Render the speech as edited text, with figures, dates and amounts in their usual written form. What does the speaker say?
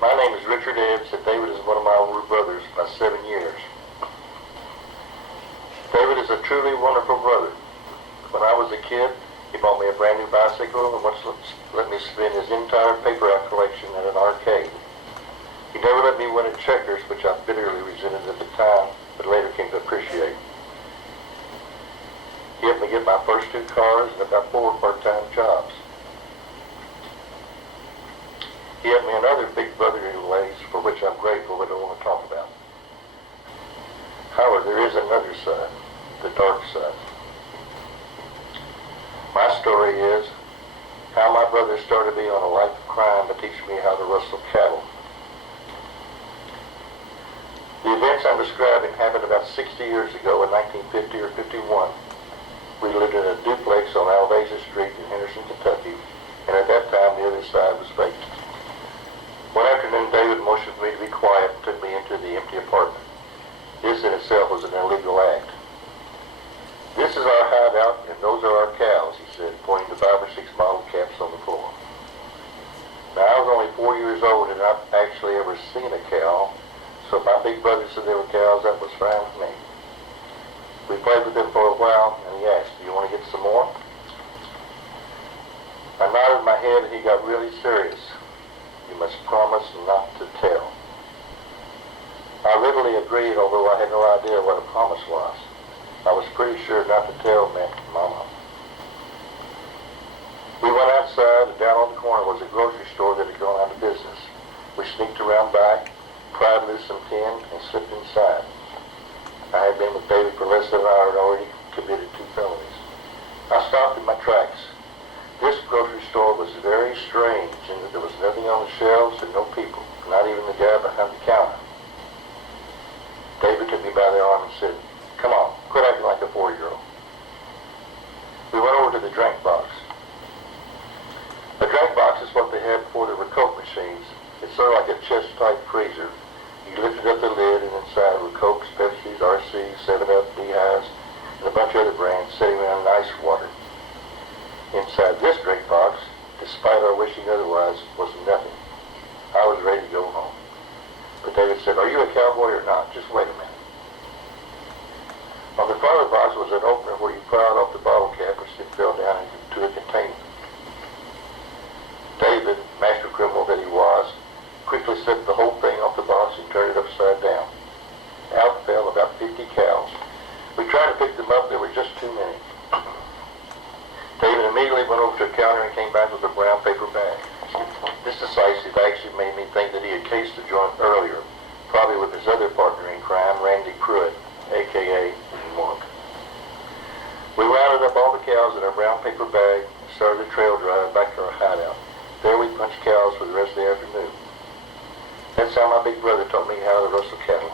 My name is Richard Edds, and David is one of my older brothers by 7 years. David is a truly wonderful brother. When I was a kid, he bought me a brand new bicycle and once let me spin his entire paper out collection at an arcade. He never let me win at checkers, which I bitterly resented at the time, but later came to appreciate. He helped me get my first 2 cars and about 4 part-time jobs. He helped me in other big brotherly ways for which I'm grateful but don't want to talk about. However, there is another side, the dark side. My story is how my brother started me on a life of crime to teach me how to rustle cattle. The events I'm describing happened about 60 years ago in 1950 or 51. We lived in a duplex on Alveza Street in Henderson, Kentucky, and at that time the other side was vacant. One afternoon, David motioned for me to be quiet and took me into the empty apartment. This in itself was an illegal act. "This is our hideout, and those are our cows," he said, pointing to 5 or 6 bottle caps on the floor. Now, I was only 4 years old and I'd actually ever seen a cow, so if my big brother said they were cows, that was fine with me. We played with them for a while, and he asked, "Do you want to get some more?" I nodded my head, and he got really serious. "You must promise not to tell." I readily agreed, although I had no idea what a promise was. I was pretty sure not to tell meant Mama. We went outside, and down on the corner was a grocery store that had gone out of business. We sneaked around back, pried loose some tin, and slipped inside. I had been with David for less than an hour and already committed 2 felonies. I stopped in my tracks. This grocery store was very strange in that there was nothing on the shelves and no people, not even the guy behind the counter. David took me by the arm and said, "Come on, quit acting like a 4-year-old. We went over to the drink box. A drink box is what they had before there were Coke machines. It's sort of like a chest-type freezer. You lifted up the lid, and inside were Cokes, Pepsis, RCs, 7-Up, D-Highs, and a bunch of other brands sitting around ice water. Inside this drink box, despite our wishing otherwise, was nothing. I was ready to go home. But David said, "Are you a cowboy or not? Just wait a minute." On the front of the box was an opener where you pried off the bottle cap, which then fell down into a container. David, master criminal that he was, quickly slipped the whole thing off the box and turned it upside down. Out fell about 50 cows. We tried to pick them up, there were just too many. David immediately went over to a counter and came back with a brown paper bag. This decisive actually made me think that he had cased the joint earlier, probably with his other partner in crime, Randy Pruitt, a.k.a. Monk. We rounded up all the cows in our brown paper bag and started the trail drive back to our hideout. There we punched cows for the rest of the afternoon. That's how my big brother taught me how to rustle cattle.